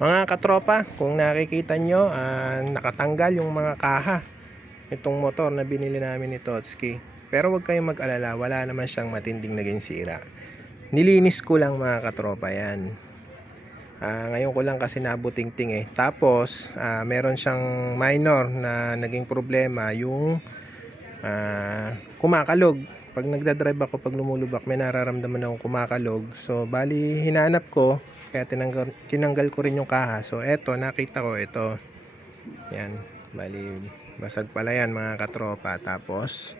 Mga katropa, kung nakikita nyo, nakatanggal yung mga kaha itong motor na binili namin ni Totski. Pero huwag kayong mag-alala, wala naman siyang matinding naging sira. Nilinis ko lang mga katropa yan. Ngayon ko lang kasi nabuting-ting eh. Tapos meron siyang minor na naging problema, yung kumakalog. Pag nagdadrive ako, pag lumulubak, may nararamdaman akong kumakalog. So bali hinanap ko, kaya tinanggal ko rin yung kaha. So eto, nakita ko ito. Yan, bali basag pala yan mga katropa. Tapos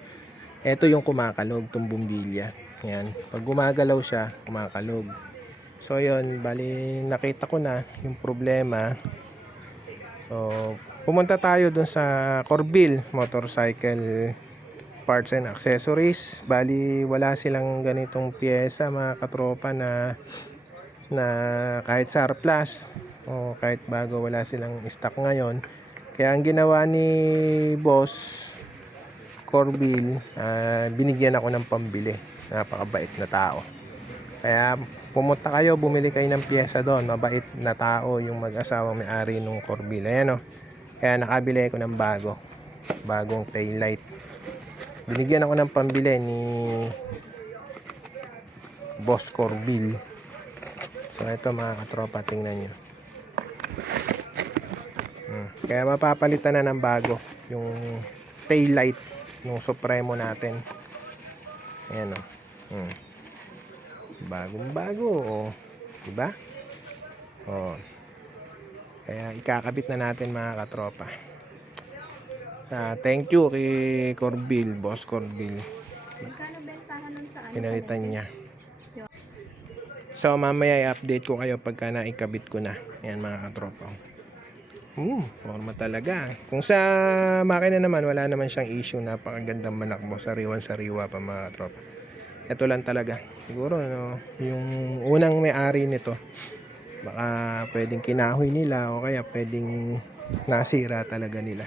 eto yung kumakalog, itong bumbilya. Yan, pag gumagalaw siya, kumakalog. So yun, bali nakita ko na yung problema. So pumunta tayo dun sa Corvil Motorcycle Parts and Accessories. Bali wala silang ganitong piyesa mga katropa na kahit surplus o kahit bago, wala silang stock ngayon. Kaya ang ginawa ni Boss Corvil, binigyan ako ng pambili. Napakabait na tao. Kaya pumunta kayo, bumili kayo ng piyesa doon. Mabait na tao yung mag-asawang may-ari nung Corvil. Ayan o. Kaya nakabili ako ng bagong taillight. Binigyan ako ng pambili ni Boss Corvil. So ito mga katropa, tingnan nyo. Kaya mapapalitan na ng bago yung taillight ng Supremo natin. Ayan o. Bagong bago o. Diba? O. Kaya ikakabit na natin mga katropa. Thank you kay Corvil, Boss Corvil. Magkano bentahan nun sa ano? Pinalitan niya. So mamaya i-update ko kayo pagka naikabit ko na. Ayan mga katropa. Forma talaga. Kung sa makina naman, wala naman siyang issue. Napakagandang manakbo. Sariwan-sariwa pa mga katropa. Ito lang talaga. Siguro no, yung unang may-ari nito, baka pwedeng kinahoy nila o kaya pwedeng nasira talaga nila.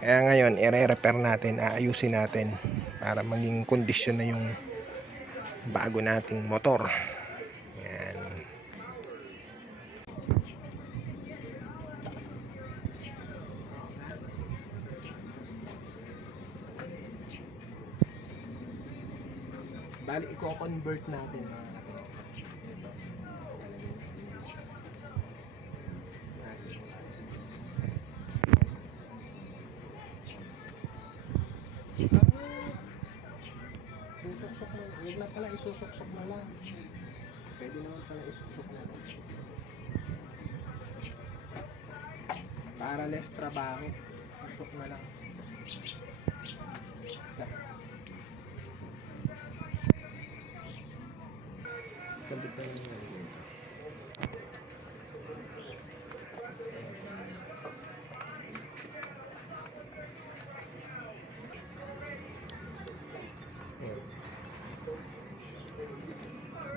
Kaya ngayon, i-repair natin, aayusin natin para maging kondisyon na yung bago nating motor. Yan. Bali, i-convert natin mga katropa. Susuksok mo. Huwag na pala isusuksok mo lang. Pwede naman pala isusuksok mo lang. Para less trabaho. Susok na lang. Kabit na lang yan.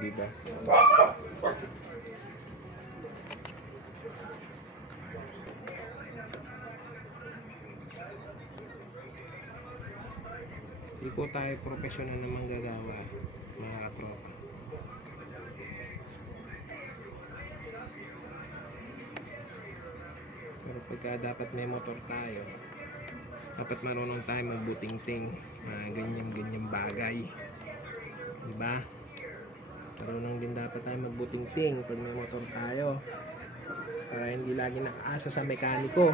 Diba? Di po tayo professional na manggagawa mga katropa. Pero pagka dapat may motor tayo, dapat marunong tayo magbuting-ting, ganyan-ganyan bagay. Diba? Marunong din dapat tayo magbuting-ting pag may motor tayo, para hindi lagi nakaasa sa mekaniko.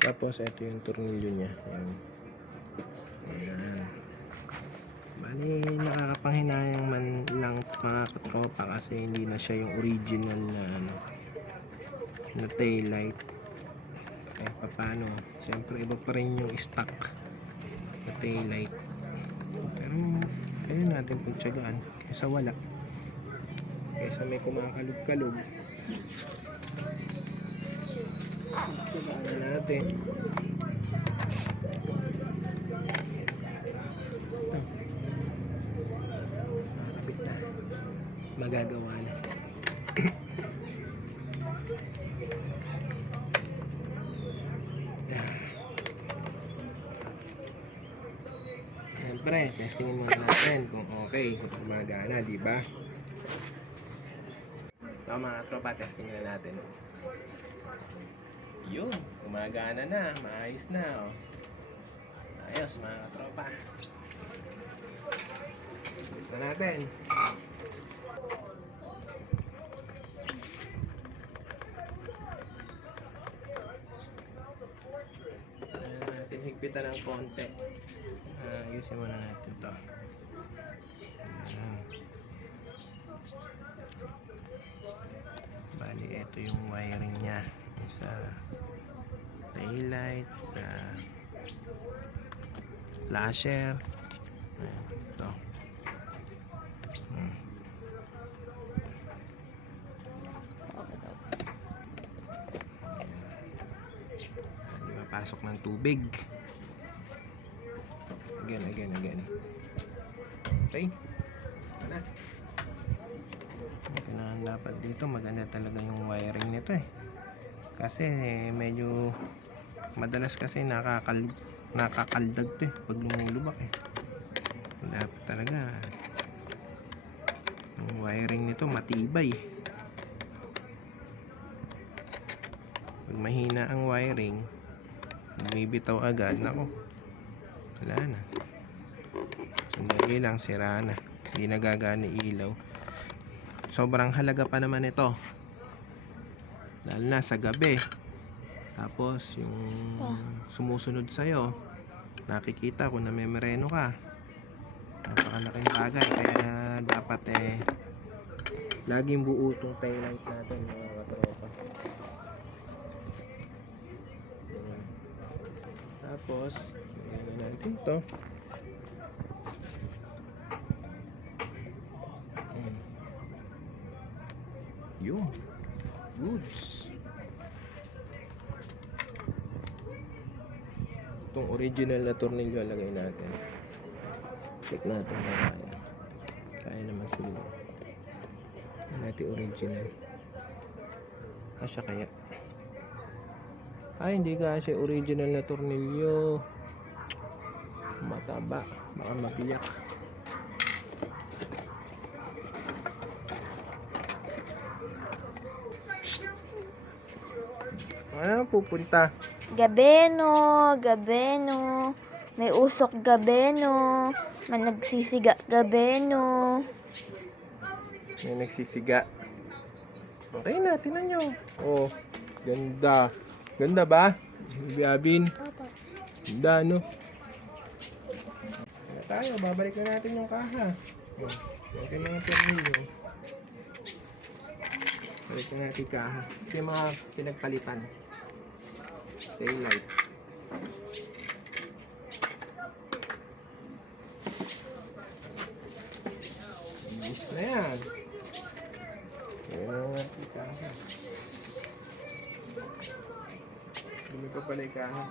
Tapos ito yung tornilyo niya. Ayan. Bali, nakakapanghinayang man lang mga katropa kasi hindi na siya yung original na taillight. Kahit pa paano, siyempre iba pa rin yung stock na taillight. Pero kaya natin pagtsagaan kaysa wala. Kaysa may kumakalog-kalog. Pagtsagaan natin. Magagawa na. Siyempre, testingin muna natin kung okay, kung gumagana, di ba? Ito mga tropa, testingin na natin. Yun, gumagana na, maayos na, oh. Ayos mga tropa. Ito natin. Natin higpitan ng konti. Ayusin muna natin to. Ayan. Bali, ito yung wiring niya sa taillight, sa flasher. Ayan, ito. Hindi mapasok ng tubig. Again. Okay. Wala. Kailangan dapat dito maganda talaga yung wiring nito eh. Kasi medyo madalas kasi nakakaldag to eh pag lumulubak eh. Dapat talaga yung wiring nito matibay. Pag mahina ang wiring, bumibitaw agad, nako, wala na. Sandali lang, sira na. Hindi nagagana ilaw. Sobrang halaga pa naman ito. Lalo na sa gabi. Tapos yung sumusunod sa'yo, nakikita kung namemereno ka. Napakalaking bagay. Kaya dapat laging buo itong taillight natin mga katropa. Tapos lagyan na natin ito. Yun, goods. Itong original na tornilyo lagay natin. Check natin kung kaya. Kaya naman siguro. Natin original. Kasya kaya? Ay, hindi kasi original na tornilyo. Mataba. Baka mabiyak. Ano pupunta? Gabeno. May usok gabeno. May nagsisiga gabeno. May nagsisiga. Okay na, tinan nyo. Oh, ganda. Ganda ba? Biabin. Opo. Ganda, no? Kaya tayo, babalik na natin yung kaha. Oh, okay mga tornilyo. Balik na natin kaha. Ito yung mga pinagpalitan. Taillight. Bilis na yan. Ayan na nga natin kaha. Hindi pa pala yung kaha.